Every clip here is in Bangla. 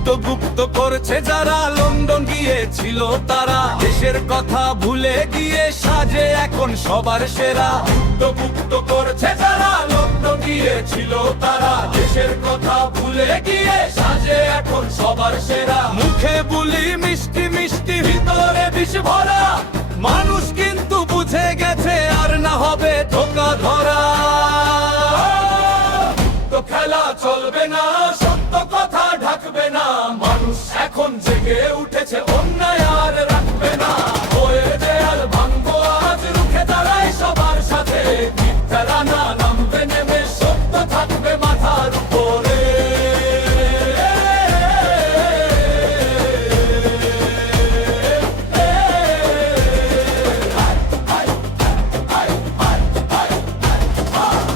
গুপ্ত গুপ্ত করছে যারা, লন্ডন গিয়েছিল তারা, দেশের কথা ভুলে গিয়ে সাজে এখন সবার সেরা। গুপ্ত গুপ্ত করছে যারা, লন্ডন গিয়েছিল তারা, দেশের কথা ভুলে গিয়ে সাজে এখন সবার সেরা। মুখে বুলি মিষ্টি মিষ্টি, ভিতরে বিষ ভরা, মানুষ কিন্তু বুঝে গেছে আর না হবে ধোকা ধরা। তো খেলা চলবে না, সত্য কথা ঢাকবে না, মানুষ এখন জেগে উঠেছে, অন্যায় আর রাখবে না। হয়ে দেয়াল ভাঙবো আজ, রুখে দাঁড়াই সবার সাথে, মিথ্যারা না নামবে নেমে, সত্য থাকবে মাথার উপরে।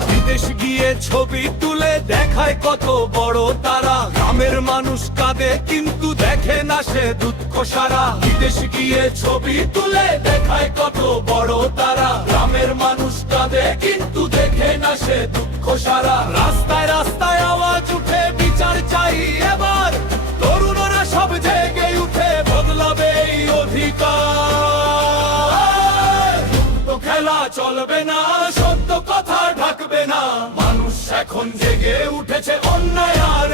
বিদেশ গিয়ে ছবি তুলে দেখায় কত বড় তারা, গ্রামের মানুষ কাঁদে কিন্তু দেখে না সে দুঃখ সারা। বিদেশ গিয়ে ছবি তুলে দেখায় কত বড় তারা, গ্রামের মানুষ কাঁদে কিন্তু দেখে না সে দুঃখ সারা। রাস্তায় রাস্তায় আওয়াজ উঠে, বিচার চাই এবার, তরুণরা সব জেগে উঠে, বদলাবে এই অধিকার। তো খেলা চলবে না, সত্য কথা ঢাকবে না, মানুষ এখন জেগে উঠেছে, অন্যায় আর